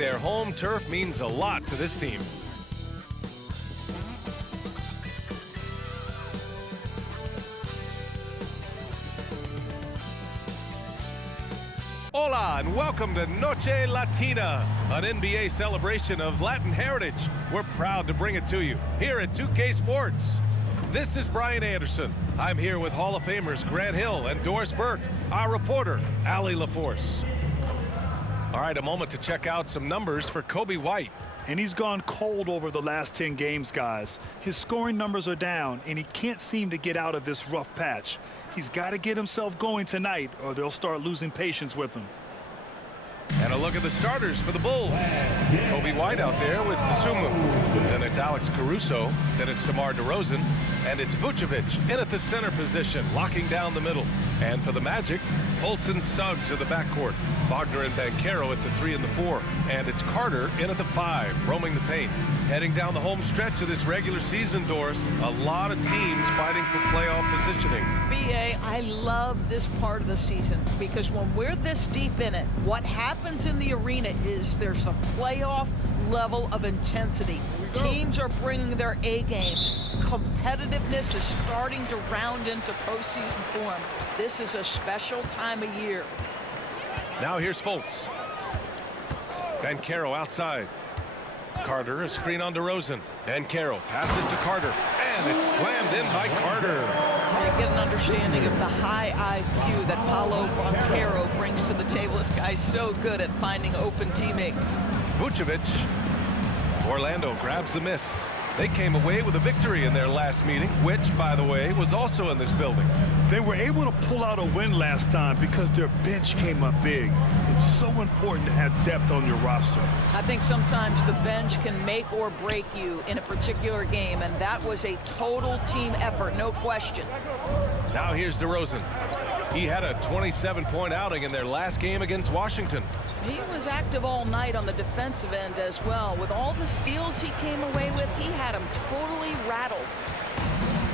their home turf means a lot to this team. Hola and welcome to Noche Latina, an NBA celebration of Latin heritage. We're proud to bring it to you here at 2K Sports. This is Brian Anderson. I'm here with Hall of Famers Grant Hill and Doris Burke, our reporter, Allie LaForce. All right, a moment to check out some numbers for Coby White. And he's gone cold over the last 10 games, guys. His scoring numbers are down, and he can't seem to get out of this rough patch. He's got to get himself going tonight, or they'll start losing patience with him. And a look at the starters for the Bulls. Coby White out there with Dosunmu. Then it's Alex Caruso. Then it's DeMar DeRozan. And it's Vucevic in at the center position, locking down the middle. And for the Magic, Fultz and Suggs are the backcourt. Wagner and Banchero at the 3 and the 4. And it's Carter in at the 5, roaming the paint. Heading down the home stretch of this regular season, Doris, a lot of teams fighting for playoff positioning. BA, I love this part of the season because when we're this deep in it, what happens in the arena is there's a playoff level of intensity. Teams are bringing their A game. Competitiveness is starting to round into postseason form. This is a special time of year. Now here's Fultz. Banchero outside. Carter, a screen on DeRozan. Banchero passes to Carter, and it's slammed in by Carter. You get an understanding of the high IQ that Paolo Banchero brings to the table. This guy's so good at finding open teammates. Vucevic. Orlando grabs the miss. They came away with a victory in their last meeting, which, by the way, was also in this building. They were able to pull out a win last time because their bench came up big. It's so important to have depth on your roster. I think sometimes the bench can make or break you in a particular game, and that was a total team effort, no question. Now here's DeRozan. He had a 27-point outing in their last game against Washington. He was active all night on the defensive end as well. With all the steals he came away with, he had them totally rattled.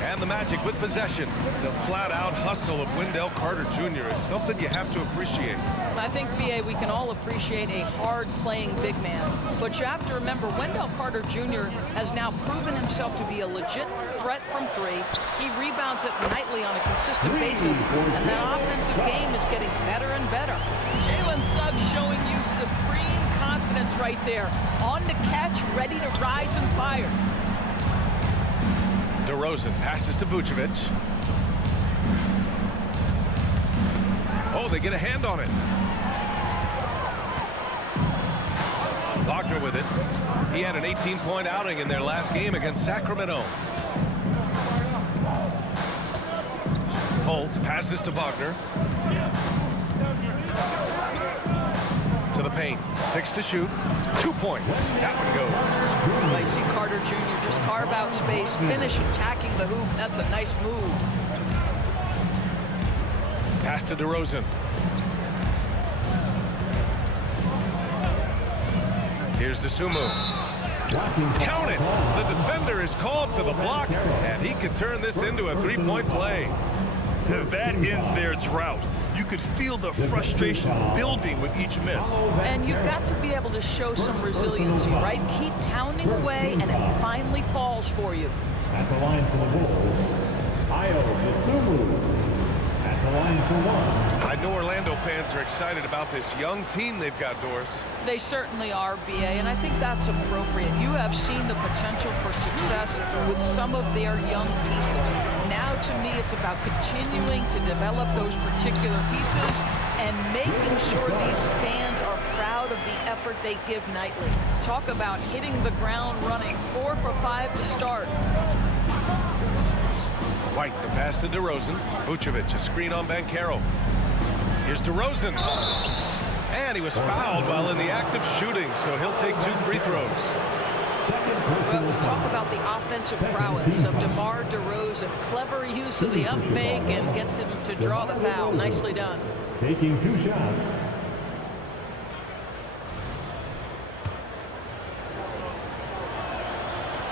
And the Magic with possession. The flat-out hustle of Wendell Carter Jr. is something you have to appreciate. I think, BA, we can all appreciate a hard-playing big man. But you have to remember, Wendell Carter Jr. has now proven himself to be a legit threat from 3. He rebounds it nightly on a consistent basis, and that offensive game is getting better and better. Jalen Suggs showing you supreme confidence right there. On the catch, ready to rise and fire. DeRozan passes to Vucevic. Oh, they get a hand on it. Wagner with it. He had an 18-point outing in their last game against Sacramento. Fultz passes to Wagner. To the paint. 6 to shoot. 2 points. That one goes. I see Carter Jr. just carve out space, finish attacking the hoop. That's a nice move. Pass to DeRozan. Here's Dosunmu. Count it! The defender is called for the block, and he could turn this into a 3-point play. That ends their drought. You could feel the frustration building with each miss. And you've got to be able to show some resiliency, right? Keep pounding away, and it finally falls for you. At the line for the Bulls, Ayo Dosunmu. At the line for 1. I know Orlando fans are excited about this young team they've got, Doris. They certainly are, BA, and I think that's appropriate. You have seen the potential for success with some of their young pieces. Now, to me, it's about continuing to develop those particular pieces and making sure these fans are proud of the effort they give nightly. Talk about hitting the ground running, 4 for 5 to start. White, the pass to DeRozan. Vucevic, a screen on Banchero. Here's DeRozan. And he was fouled while in the act of shooting, so he'll take 2 free throws. Well, we talk about the offensive prowess of DeMar DeRozan. Clever use of the up fake and gets him to draw the foul. Nicely done. Taking 2 shots.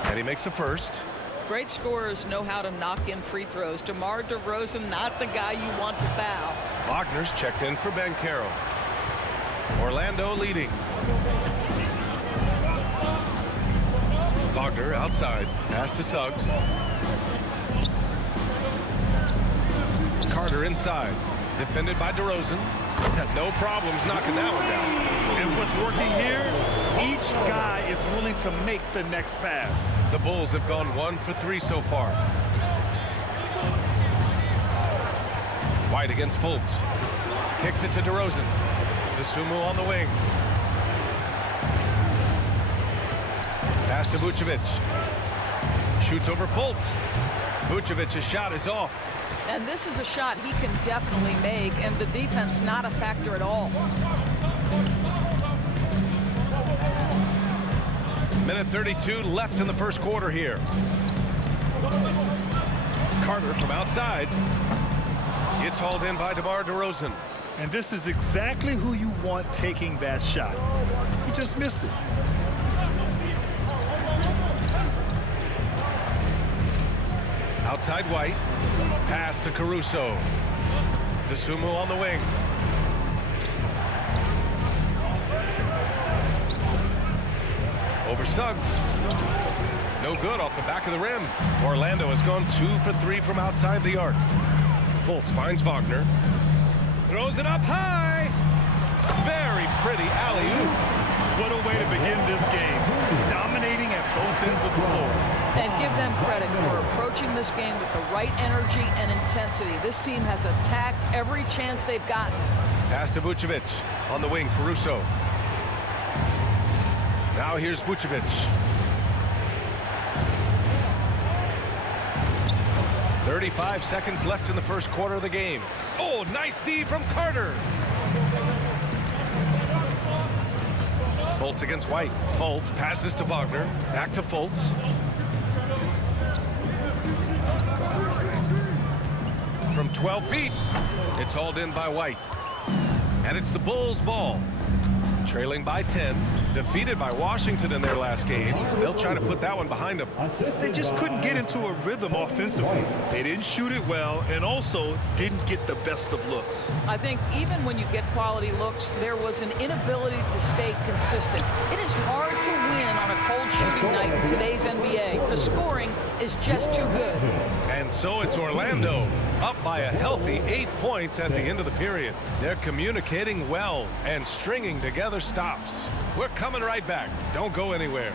And he makes a first. Great scorers know how to knock in free throws. DeMar DeRozan, not the guy you want to foul. Wagner's checked in for Banchero. Orlando leading. Wagner outside. Pass to Suggs. Carter inside. Defended by DeRozan. No problems knocking that one down. And what's working here? Each guy is willing to make the next pass. The Bulls have gone 1 for 3 so far. White against Fultz. Kicks it to DeRozan. Dosunmu on the wing. Pass to Vucevic. Shoots over Fultz. Vucevic's shot is off. And this is a shot he can definitely make, and the defense not a factor at all. Minute 32 left in the first quarter here. Carter from outside. Gets hauled in by DeMar DeRozan. And this is exactly who you want taking that shot. He just missed it. Outside White. Pass to Caruso. Dosunmu on the wing. Over Suggs. No good off the back of the rim. Orlando has gone 2 for 3 from outside the arc. Fultz finds Wagner. Throws it up high. Very pretty alley-oop. What a way to begin this game. Dominating at both ends of the floor. And give them credit for approaching this game with the right energy and intensity. This team has attacked every chance they've gotten. Pass to Vucevic. On the wing, Caruso. Now here's Vucevic. "35 seconds left in the first quarter of the game. Oh, nice D from Carter. Fultz against White. Fultz passes to Wagner. Back to Fultz. From 12 feet. It's hauled in by White. And it's the Bulls' ball. Trailing by 10. Defeated by Washington in their last game. They'll try to put that one behind them. They just couldn't get into a rhythm offensively. They didn't shoot it well and also didn't get the best of looks. I think even when you get quality looks, there was an inability to stay consistent. It is hard to win on a cold shooting night in today's NBA. The scoring is just too good. And so it's Orlando up by a healthy 8 points at the end of the period. They're communicating well and stringing together stops. We're coming right back. Don't go anywhere.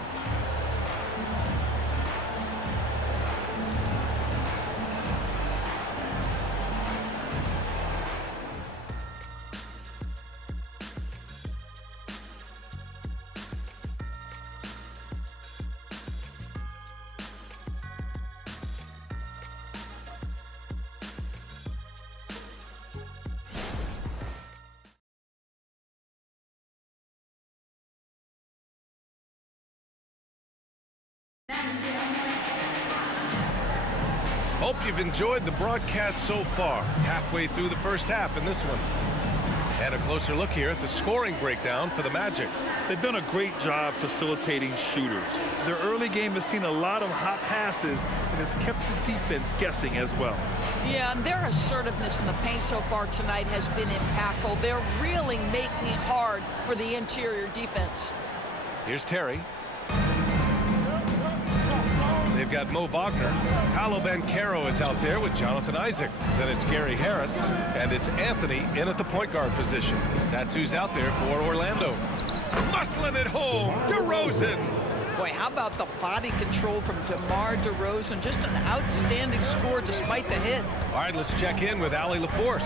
Hope you've enjoyed the broadcast so far. Halfway through the first half in this one. And a closer look here at the scoring breakdown for the Magic. They've done a great job facilitating shooters. Their early game has seen a lot of hot passes and has kept the defense guessing as well. Yeah, and their assertiveness in the paint so far tonight has been impactful. They're really making it hard for the interior defense. Here's Terry. They've got Mo Wagner. Paolo Banchero is out there with Jonathan Isaac. Then it's Gary Harris. And it's Anthony in at the point guard position. That's who's out there for Orlando. Muscling it home. DeRozan. Boy, how about the body control from DeMar DeRozan? Just an outstanding score despite the hit. All right, let's check in with Allie LaForce.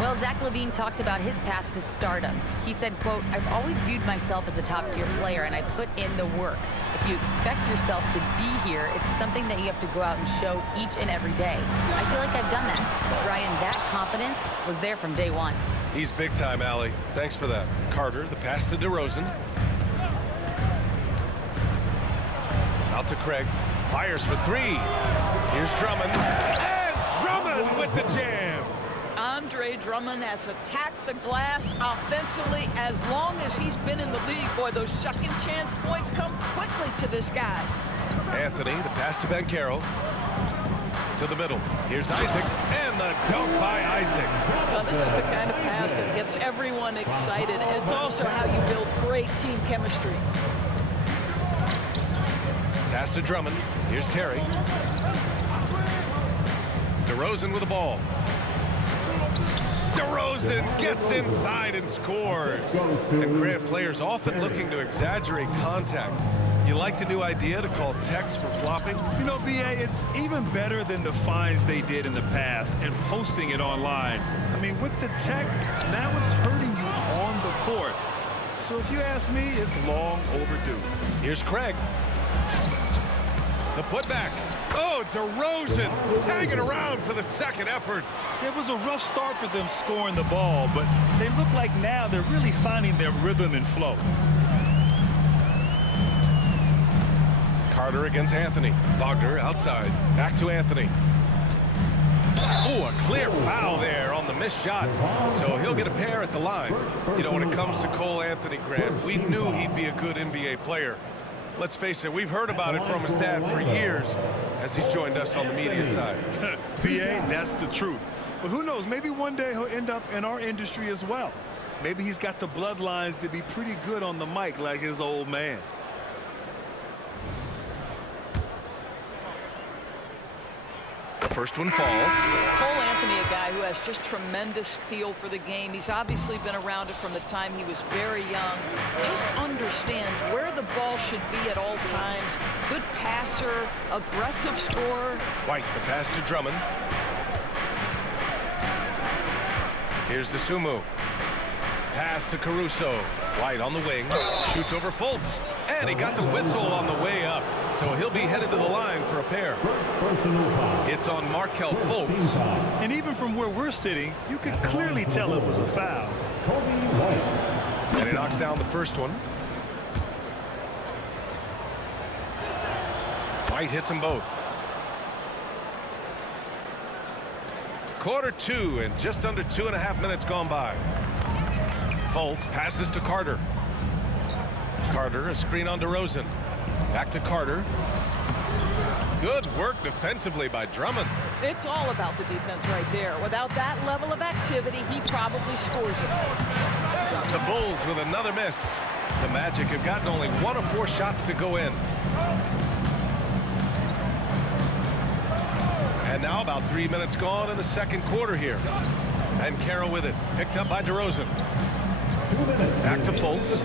Well, Zach LaVine talked about his path to stardom. He said, quote, "I've always viewed myself as a top-tier player, and I put in the work. If you expect yourself to be here, it's something that you have to go out and show each and every day. I feel like I've done that." Brian, that confidence was there from day one. He's big time, Allie. Thanks for that. Carter, the pass to DeRozan. Out to Craig. Fires for three. Here's Drummond. And Drummond with the jam. Andre Drummond has attacked the glass offensively as long as he's been in the league. Boy, those second chance points come quickly to this guy. Anthony, the pass to Banchero. To the middle. Here's Isaac. And the dunk by Isaac. Well, this is the kind of pass that gets everyone excited. It's also how you build great team chemistry. Pass to Drummond. Here's Terry. DeRozan with the ball. DeRozan gets inside and scores. And Grant, players often looking to exaggerate contact. You like the new idea to call techs for flopping? You know, B.A., it's even better than the fines they did in the past and posting it online. I mean, with the tech, now it's hurting you on the court. So if you ask me, it's long overdue. Here's Craig. The putback. Oh, DeRozan hanging around for the second effort. It was a rough start for them scoring the ball, but they look like now they're really finding their rhythm and flow. Carter against Anthony. Wagner outside. Back to Anthony. Oh, a clear foul there on the missed shot. So he'll get a pair at the line. You know, when it comes to Cole Anthony, Grant, we knew he'd be a good NBA player. Let's face it, we've heard about it from his dad for years as he's joined us on the media side. B.A., that's the truth. But who knows, maybe one day he'll end up in our industry as well. Maybe he's got the bloodlines to be pretty good on the mic like his old man. The first one falls. Cole Anthony, a guy who has just tremendous feel for the game. He's obviously been around it from the time he was very young. Just understands where the ball should be at all times. Good passer, aggressive scorer. White, the pass to Drummond. Here's DeSumo. Pass to Caruso. White on the wing. Shoots over Fultz. And he got the whistle on the way up. So he'll be headed to the line for a pair. It's on Markelle Fultz. And even from where we're sitting, you could clearly tell it was a foul. And he knocks down the first one. White hits them both. Quarter two and just under 2.5 minutes gone by. Fultz passes to Carter. Carter, a screen on DeRozan. Back to Carter. Good work defensively by Drummond. It's all about the defense right there. Without that level of activity, he probably scores it. The Bulls with another miss. The Magic have gotten only 1 of 4 shots to go in. And now about 3 minutes gone in the second quarter here. And Carroll with it. Picked up by DeRozan. Back to Fultz.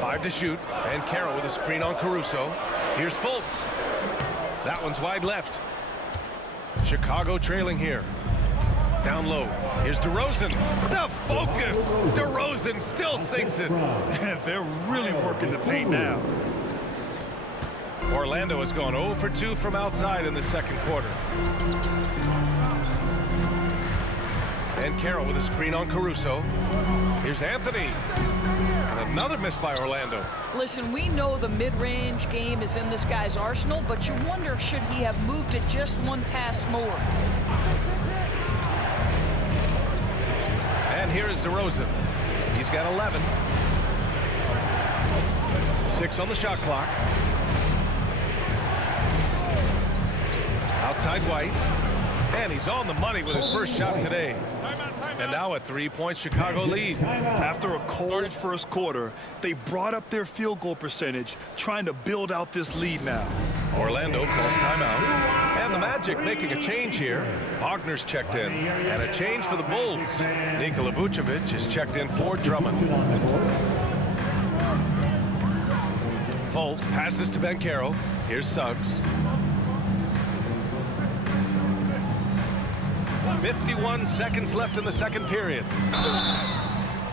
5 to shoot. And Carroll with a screen on Caruso. Here's Fultz. That one's wide left. Chicago trailing here. Down low. Here's DeRozan. The focus. DeRozan still sinks it. They're really working the paint now. Orlando has gone 0 for 2 from outside in the second quarter. And Carroll with a screen on Caruso. Here's Anthony. And another miss by Orlando. Listen, we know the mid-range game is in this guy's arsenal, but you wonder, should he have moved it just one pass more? And here is DeRozan. He's got 11. 6 on the shot clock. Outside White. And he's on the money with his first shot today. And now a 3-point Chicago lead. After a cold first quarter, they brought up their field goal percentage, trying to build out this lead now. Orlando calls timeout. And the Magic making a change here. Wagner's checked in. And a change for the Bulls. Nikola Vucevic is checked in for Drummond. Fultz passes to Banchero. Here's Suggs. 51 seconds left in the second period.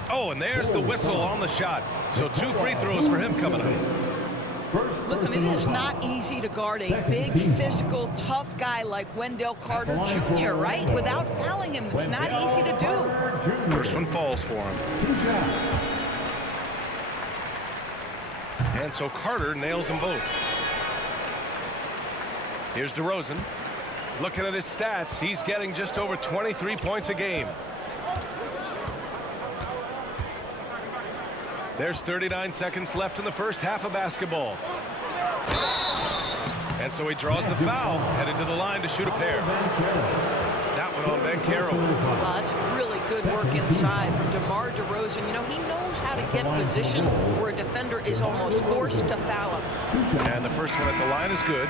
Oh, and there's the whistle on the shot. So 2 free throws for him coming up. Listen, it is not easy to guard a big, physical, tough guy like Wendell Carter Jr., right? Without fouling him, it's not easy to do. First one falls for him. And so Carter nails them both. Here's DeRozan. Looking at his stats, he's getting just over 23 points a game. There's 39 seconds left in the first half of basketball. And so he draws the foul, headed to the line to shoot a pair. That dropping on Banchero. Wow, that's really good work inside from DeMar DeRozan. You know, he knows how to get position where a defender is almost forced to foul him. And the first one at the line is good.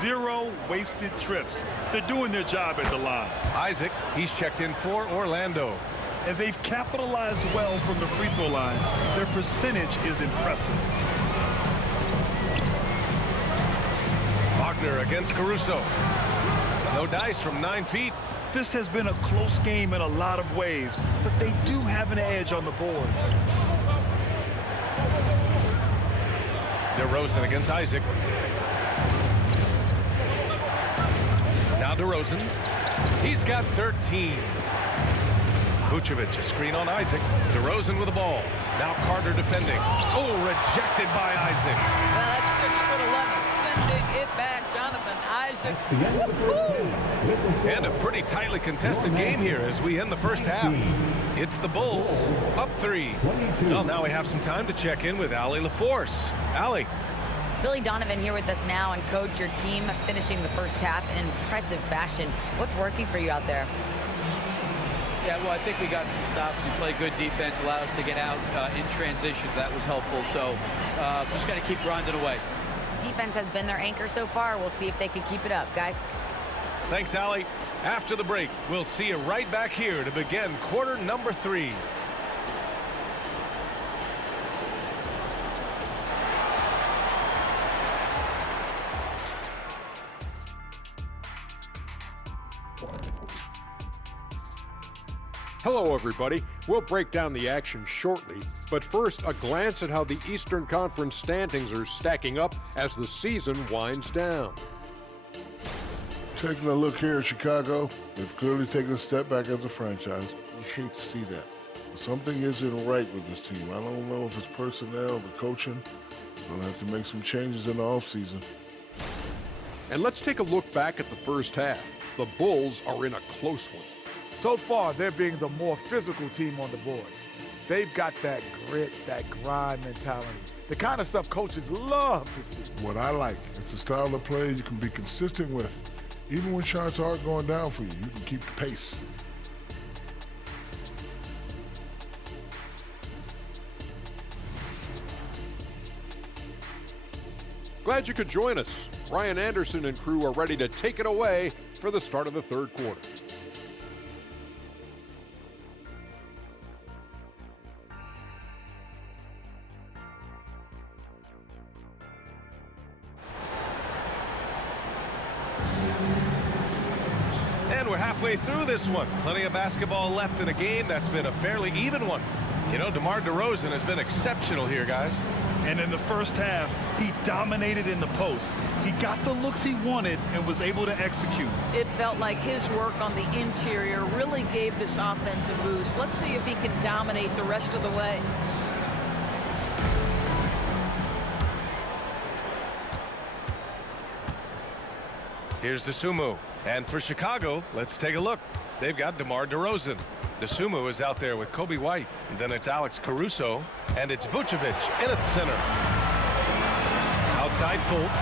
0 wasted trips. They're doing their job at the line. Isaac, he's checked in for Orlando. And they've capitalized well from the free throw line. Their percentage is impressive. Wagner against Caruso. No dice from 9 feet. This has been a close game in a lot of ways, but they do have an edge on the boards. DeRozan against Isaac. Now DeRozan. He's got 13. Vucevic, a screen on Isaac. DeRozan with the ball. Now Carter defending. Oh, rejected by Isaac. Well, that's 6'11", sending it back. Jonathan Isaac. And a pretty tightly contested game here as we end the first half. It's the Bulls up 3. Well, now we have some time to check in with Allie LaForce. Allie. Billy Donovan here with us now, and coach, your team finishing the first half in impressive fashion. What's working for you out there? Yeah, well, I think we got some stops. We played good defense, allowed us to get out in transition. That was helpful. So just got to keep grinding away. Defense has been their anchor so far. We'll see if they can keep it up, guys. Thanks, Allie. After the break, we'll see you right back here to begin quarter number 3. Hello, everybody. We'll break down the action shortly, but first, a glance at how the Eastern Conference standings are stacking up as the season winds down. Taking a look here at Chicago, they've clearly taken a step back as a franchise. You hate to see that. But something isn't right with this team. I don't know if it's personnel, the coaching. They'll have to make some changes in the offseason. And let's take a look back at the first half. The Bulls are in a close one. So far, they're being the more physical team on the boards. They've got that grit, that grind mentality, the kind of stuff coaches love to see. What I like is the style of play you can be consistent with. Even when shots aren't going down for you, you can keep the pace. Glad you could join us. Ryan Anderson and crew are ready to take it away for the start of the third quarter. And we're halfway through this one. Plenty of basketball left in a game that's been a fairly even one. You know, DeMar DeRozan has been exceptional here, guys. And in the first half, he dominated in the post. He got the looks he wanted and was able to execute. It felt like his work on the interior really gave this offense a boost. Let's see if he can dominate the rest of the way. Here's Dosunmu. And for Chicago, let's take a look. They've got DeMar DeRozan. Dosunmu is out there with Coby White. And then it's Alex Caruso. And it's Vucevic in at center. Outside Fultz.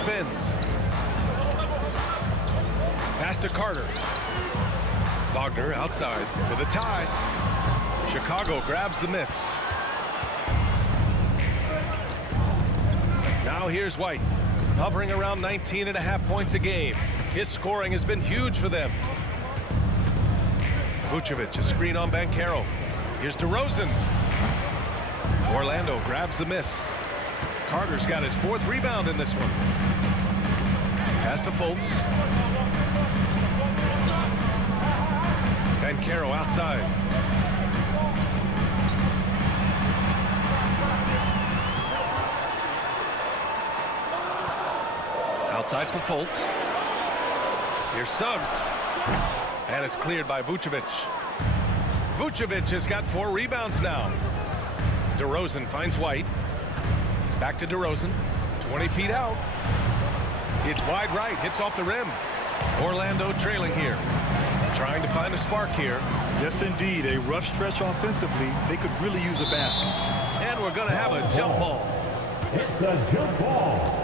Spins. Pass to Carter. Wagner outside with a tie. Chicago grabs the miss. Now here's White, hovering around 19.5 points a game. His scoring has been huge for them. Vucevic, a screen on Banchero. Here's DeRozan. Orlando grabs the miss. Carter's got his 4th rebound in this one. Pass to Fultz. Banchero outside. Outside for Fultz. Here's Suggs. And it's cleared by Vucevic. Vucevic has got 4 rebounds now. DeRozan finds White. Back to DeRozan. 20 feet out. It's wide right. Hits off the rim. Orlando trailing here. Trying to find a spark here. Yes, indeed. A rough stretch offensively. They could really use a basket. And we're going to have a jump ball. It's a jump ball.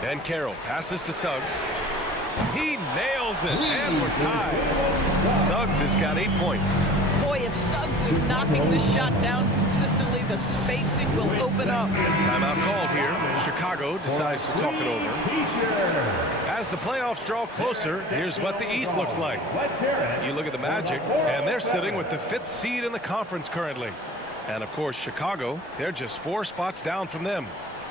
Banchero passes to Suggs. He nails it, and we're tied. Suggs has got 8 points. Boy, if Suggs is knocking this shot down consistently, the spacing will open up. Timeout called here. Chicago decides to talk it over. As the playoffs draw closer, here's what the East looks like. You look at the Magic, and they're sitting with the 5th seed in the conference currently. And, of course, Chicago, they're just 4 spots down from them.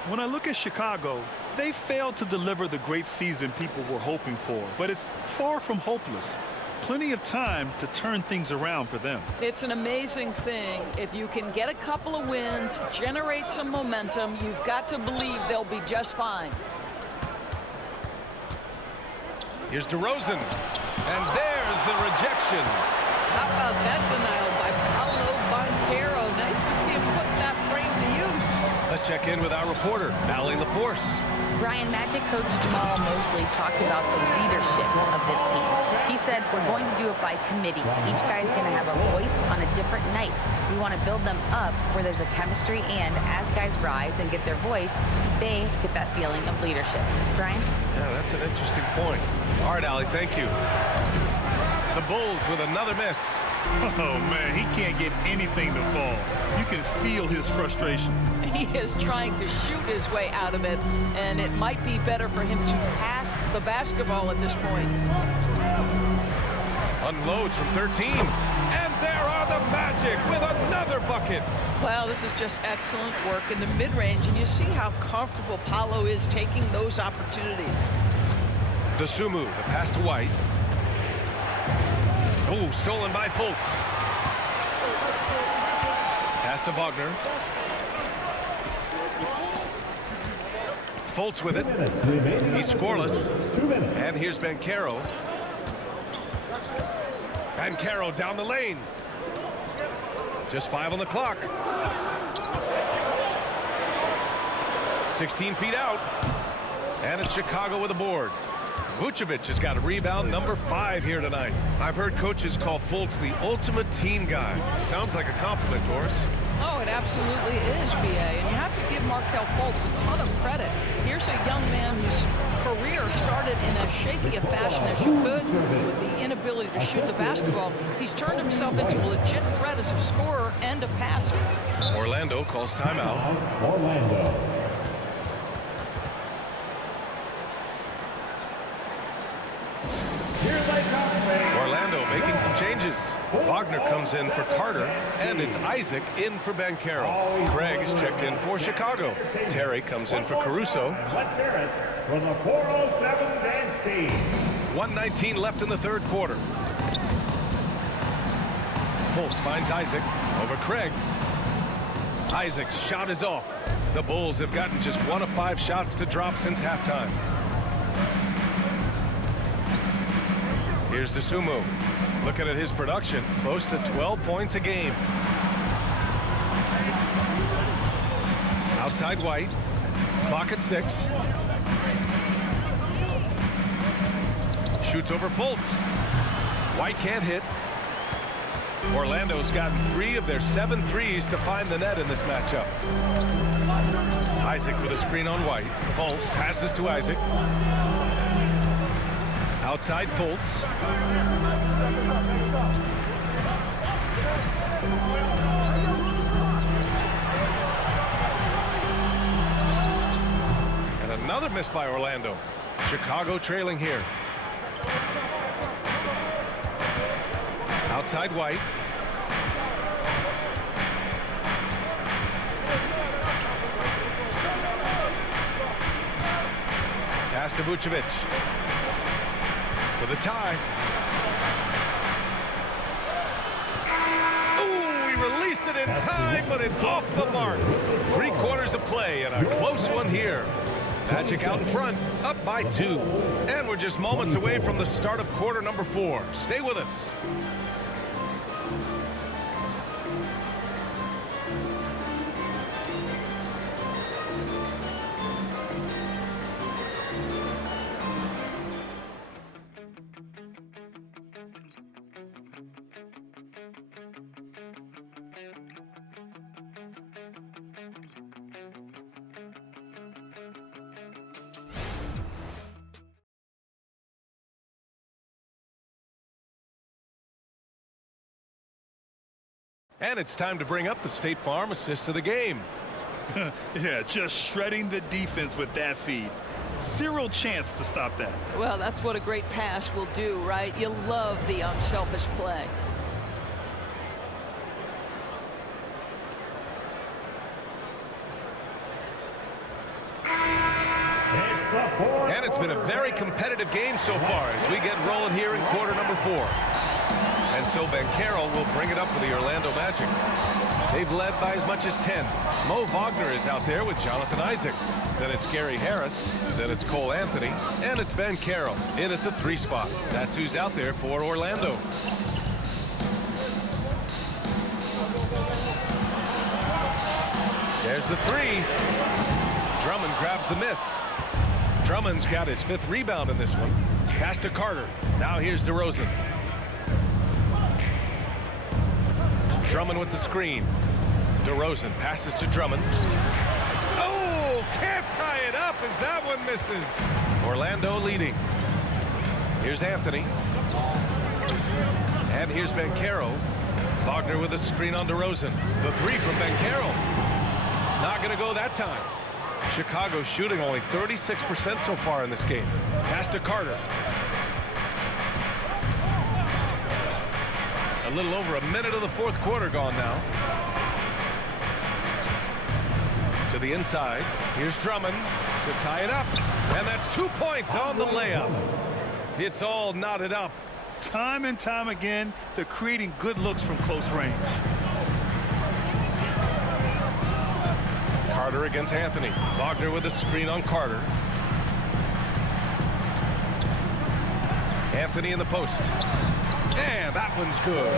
When I look at Chicago, they failed to deliver the great season people were hoping for, but it's far from hopeless. Plenty of time to turn things around for them. It's an amazing thing. If you can get a couple of wins, generate some momentum, you've got to believe they'll be just fine. Here's DeRozan, and there's the rejection. How about that denial by Paolo Banchero? Nice to see him put that frame to use. Let's check in with our reporter, Allie LaForce. Brian, Magic coach Jamal Mosley talked about the leadership of this team. He said, we're going to do it by committee. Each guy's going to have a voice on a different night. We want to build them up where there's a chemistry, and as guys rise and get their voice, they get that feeling of leadership. Brian? Yeah, that's an interesting point. All right, Allie, thank you. The Bulls with another miss. Oh, man, he can't get anything to fall. You can feel his frustration. He is trying to shoot his way out of it, and it might be better for him to pass the basketball at this point. Unloads from 13, and there are the Magic with another bucket. Well, this is just excellent work in the mid-range, and you see how comfortable Paolo is taking those opportunities. Dosunmu, the pass to White. Oh, stolen by Fultz. Pass to Wagner. Fultz with it. He's scoreless. And here's Banchero. Banchero down the lane. Just 5 on the clock. 16 feet out. And it's Chicago with a board. Vucevic has got a rebound number 5 here tonight. I've heard coaches call Fultz the ultimate team guy. Sounds like a compliment, Doris. Oh, it absolutely is, B.A. And you have to give Markelle Fultz a ton of credit. Here's a young man whose career started in as shaky a fashion as you could with the inability to shoot the basketball. He's turned himself into a legit threat as a scorer and a passer. Orlando calls timeout. Orlando. Orlando making some changes. Wagner comes in for Carter, and it's Isaac in for Banchero. Craig is checked in for Chicago. Terry comes in for Caruso. Let's hear it from the 407 dance team. 1:19 left in the third quarter. Fultz finds Isaac over Craig. Isaac's shot is off. The Bulls have gotten just 1 of 5 shots to drop since halftime. Here's Dosunmu. Looking at his production, close to 12 points a game. Outside White. Clock at 6. Shoots over Fultz. White can't hit. Orlando's gotten 3 of their 7 threes to find the net in this matchup. Isaac with a screen on White. Fultz passes to Isaac. Outside Fultz. And another miss by Orlando. Chicago trailing here. Outside White. Pass to Vucevic. For the tie. Ooh, he released it in time, but it's off the mark. 3 quarters of play and a close one here. Magic out in front, up by 2. And we're just moments away from the start of quarter number 4. Stay with us. And it's time to bring up the State Farm assist of the game. Yeah, just shredding the defense with that feed. Zero chance to stop that. Well, that's what a great pass will do, right? You love the unselfish play. And it's been a very competitive game so far as we get rolling here in quarter number 4. And so Banchero will bring it up for the Orlando Magic. They've led by as much as 10. Mo Wagner is out there with Jonathan Isaac. Then it's Gary Harris. Then it's Cole Anthony. And it's Banchero in at the 3 spot. That's who's out there for Orlando. There's the 3. Drummond grabs the miss. Drummond's got his 5th rebound in this one. Pass to Carter. Now here's DeRozan. Drummond with the screen. DeRozan passes to Drummond. Oh, can't tie it up as that one misses. Orlando leading. Here's Anthony. And here's Banchero. Wagner with a screen on DeRozan. The 3 from Banchero. Not going to go that time. Chicago shooting only 36% so far in this game. Pass to Carter. A little over a minute of the 4th quarter gone now. To the inside. Here's Drummond to tie it up. And that's 2 points on the layup. It's all knotted up. Time and time again, they're creating good looks from close range. Carter against Anthony. Wagner with a screen on Carter. Anthony in the post. And that one's good.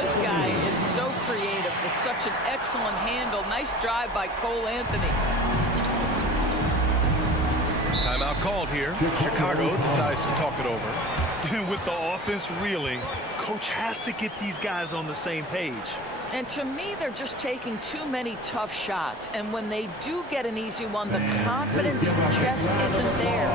This guy is so creative with such an excellent handle. Nice drive by Cole Anthony. Timeout called here. Chicago decides to talk it over. And with the offense reeling, coach has to get these guys on the same page. And to me, they're just taking too many tough shots. And when they do get an easy one, the confidence just isn't there.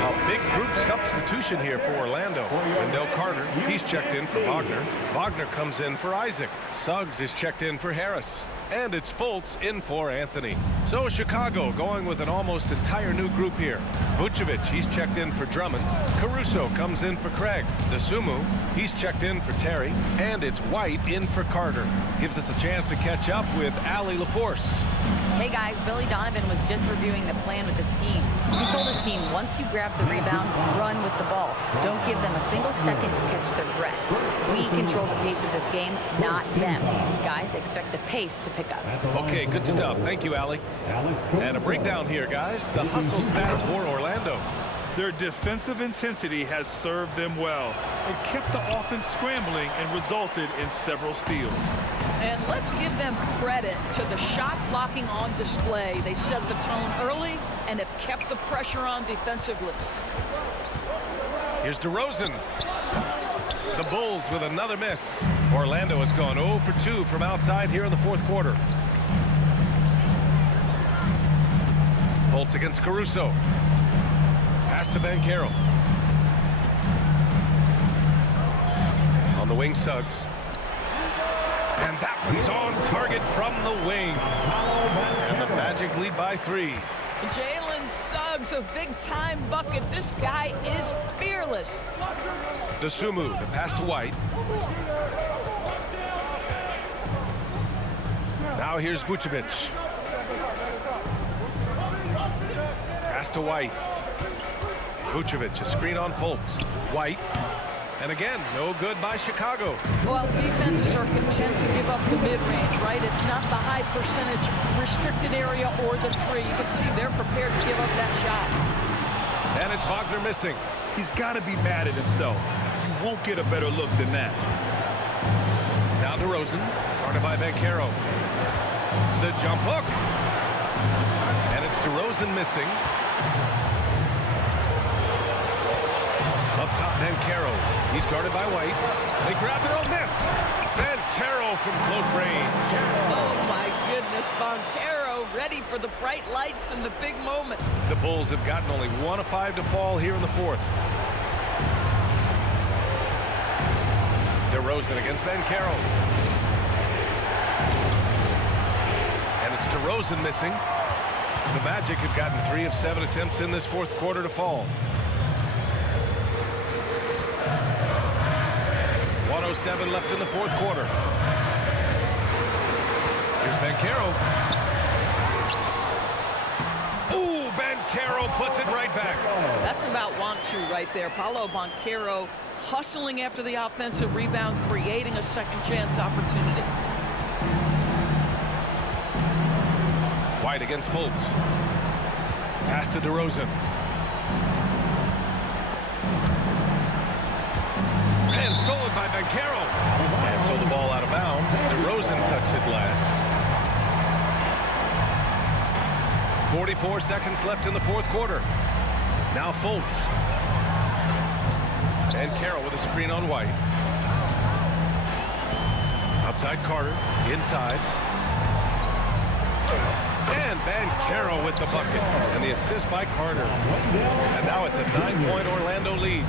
A big group substitution here for Orlando. Wendell Carter, he's checked in for Wagner. Wagner comes in for Isaac. Suggs is checked in for Harris. And it's Fultz in for Anthony. So Chicago going with an almost entire new group here. Vucevic, he's checked in for Drummond. Caruso comes in for Craig. DeSumo, he's checked in for Terry. And it's White in for Carter. Gives us a chance to catch up with Allie LaForce. Hey guys, Billy Donovan was just reviewing the plan with his team. He told his team, once you grab the rebound, run with the ball. Don't give them a single second to catch their breath. We control the pace of this game, not them. Guys, expect the pace to pick up. Okay, good stuff. Thank you, Allie. And a breakdown here, guys. The hustle stats for Orlando. Their defensive intensity has served them well. It kept the offense scrambling and resulted in several steals. And let's give them credit to the shot blocking on display. They set the tone early and have kept the pressure on defensively. Here's DeRozan. The Bulls with another miss. Orlando has gone 0 for 2 from outside here in the 4th quarter. Fultz against Caruso. Pass to Banchero. On the wing, Suggs. And that one's on target from the wing. And the Magic lead by 3. Jalen Suggs, a big-time bucket. This guy is fearless. DeSumo, the pass to White. Now here's Vucevic. Pass to White. Vucevic, a screen on Fultz. White. And again, no good by Chicago. Well, defenses are content to give up the mid-range, right? It's not the high percentage restricted area or the 3. You can see they're prepared to give up that shot. And it's Wagner missing. He's got to be mad at himself. You won't get a better look than that. Now DeRozan, guarded by Banchero. The jump hook. And it's DeRozan missing. Up top, Banchero. He's guarded by White. They grab their own miss. Banchero from close range. Oh, my goodness. Banchero ready for the bright lights and the big moment. The Bulls have gotten only 1 of 5 to fall here in the 4th. DeRozan against Banchero. And it's DeRozan missing. The Magic have gotten 3 of 7 attempts in this fourth quarter to fall. 1:07 left in the fourth quarter. Here's Banchero. Ooh, Banchero puts it right back. That's about want to right there. Paolo Banchero hustling after the offensive rebound, creating a second chance opportunity. White against Fultz. Pass to DeRozan. And stolen by Banchero. And so the ball out of bounds. DeRozan touched it last. 44 seconds left in the fourth quarter. Now Fultz. And Carroll with a screen on White. Outside Carter. Inside. And Banchero with the bucket. And the assist by Carter. And now it's a 9-point Orlando lead.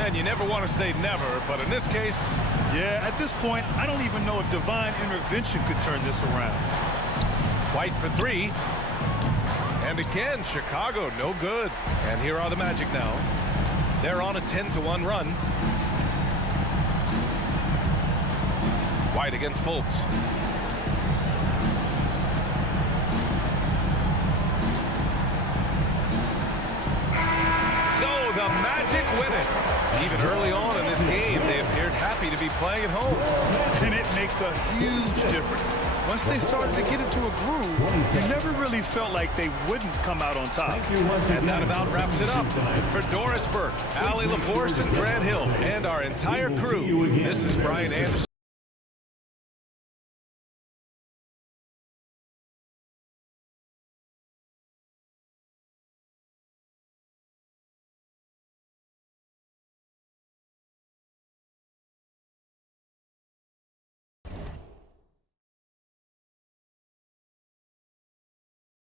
And you never want to say never, but in this case... Yeah, at this point, I don't even know if divine intervention could turn this around. White for 3. And again, Chicago, no good. And here are the Magic now. They're on a 10-1 run. White against Fultz. So the Magic win it. Even early on in this game, they appeared happy to be playing at home. And it makes a huge difference. Once they started to get into a groove, they never really felt like they wouldn't come out on top. And that about wraps it up. For Doris Burke, Allie LaForce, and Grant Hill, and our entire crew, this is Brian Anderson.